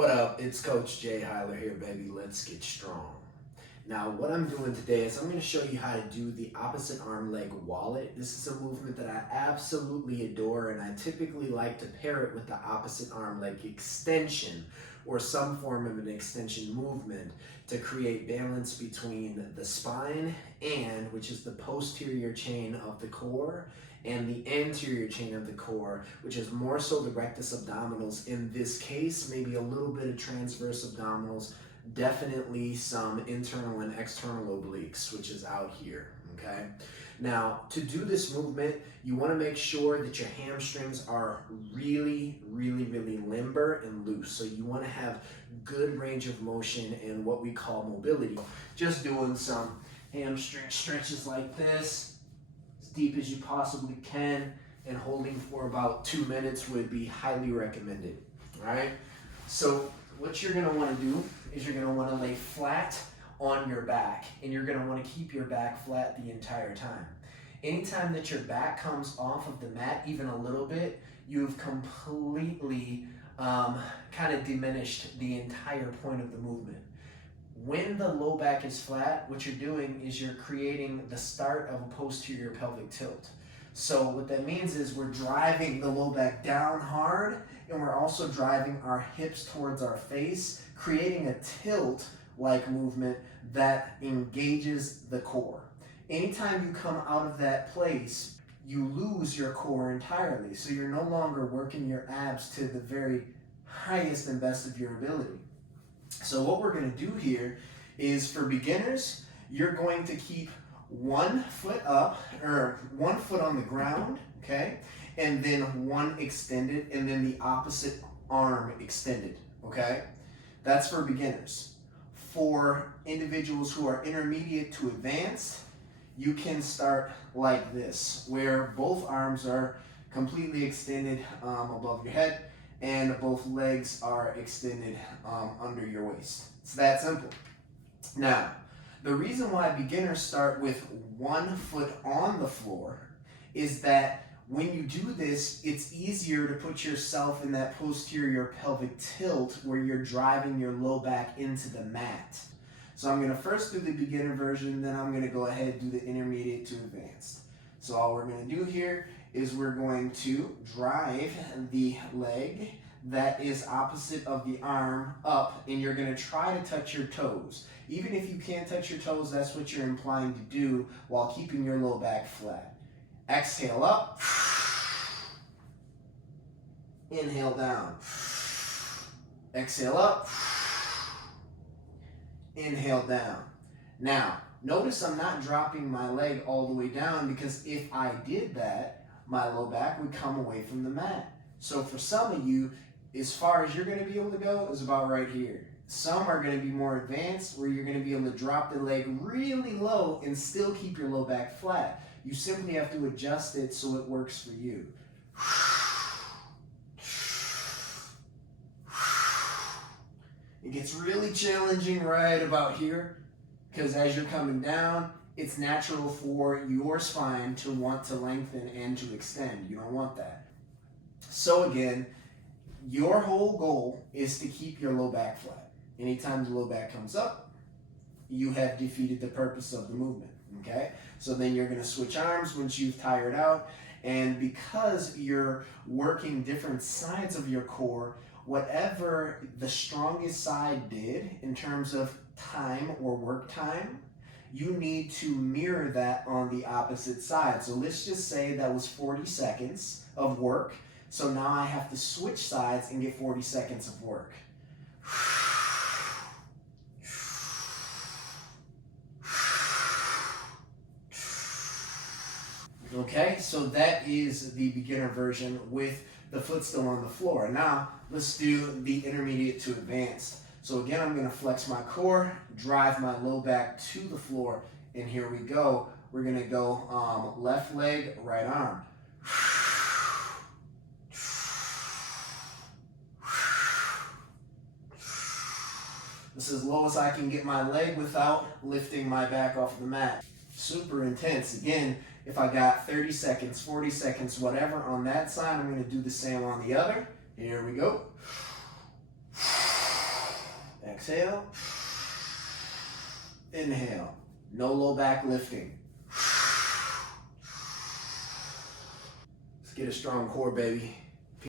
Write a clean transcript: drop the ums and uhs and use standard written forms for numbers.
What up? It's Coach Jay Heiler here, baby. Let's get strong. Now, what I'm doing today is I'm going to show you how to do the opposite arm leg wallet. This is a movement that I absolutely adore, and I typically like to pair it with the opposite arm leg extension or some form of an extension movement to create balance between the spine and, which is the posterior chain of the core, and the anterior chain of the core, which is more so the rectus abdominals in this case, maybe a little bit of transverse abdominals, definitely some internal and external obliques, which is out here, okay? Now, to do this movement, you wanna make sure that your hamstrings are really limber and loose. So you wanna have good range of motion and what we call mobility. Just doing some hamstring stretches like this, as deep as you possibly can, and holding for about 2 minutes would be highly recommended, all right? So what you're gonna wanna do is you're gonna wanna lay flat on your back, and you're gonna wanna keep your back flat the entire time. Anytime that your back comes off of the mat even a little bit, you've completely kind of diminished the entire point of the movement. When the low back is flat, what you're doing is you're creating the start of a posterior pelvic tilt. So what that means is we're driving the low back down hard, and we're also driving our hips towards our face, creating a tilt-like movement that engages the core. Anytime you come out of that place, you lose your core entirely. So you're no longer working your abs to the very highest and best of your ability. So what we're gonna do here is, for beginners, you're going to keep 1 foot up, or 1 foot on the ground, okay? And then one extended, and then the opposite arm extended, okay? That's for beginners. For individuals who are intermediate to advanced, you can start like this, where both arms are completely extended above your head, and both legs are extended under your waist. It's that simple. Now, the reason why beginners start with 1 foot on the floor is that when you do this, it's easier to put yourself in that posterior pelvic tilt where you're driving your low back into the mat. So I'm gonna first do the beginner version, then I'm gonna go ahead and do the intermediate to advanced. So all we're gonna do here is we're going to drive the leg that is opposite of the arm up, and you're gonna try to touch your toes. Even if you can't touch your toes, that's what you're implying to do while keeping your low back flat. Exhale up. Inhale down. Exhale up. Inhale down. Now, notice I'm not dropping my leg all the way down, because if I did that, my low back would come away from the mat. So for some of you, as far as you're going to be able to go is about right here. Some are going to be more advanced, where you're going to be able to drop the leg really low and still keep your low back flat. You simply have to adjust it so it works for you. It gets really challenging right about here, because as you're coming down, it's natural for your spine to want to lengthen and to extend. You don't want that. So again, your whole goal is to keep your low back flat. Anytime the low back comes up, you have defeated the purpose of the movement, okay? So then you're gonna switch arms once you've tired out, and because you're working different sides of your core, whatever the strongest side did in terms of time or work time, you need to mirror that on the opposite side. So let's just say that was 40 seconds of work. So now I have to switch sides and get 40 seconds of work. Okay, so that is the beginner version with the foot still on the floor. Now, let's do the intermediate to advanced. So again, I'm gonna flex my core, drive my low back to the floor, and here we go. We're gonna go left leg, right arm. This is as low as I can get my leg without lifting my back off the mat. Super intense. Again, if I got 30 seconds, 40 seconds, whatever on that side, I'm going to do the same on the other. Here we go. Exhale. Inhale. No low back lifting. Let's get a strong core, baby.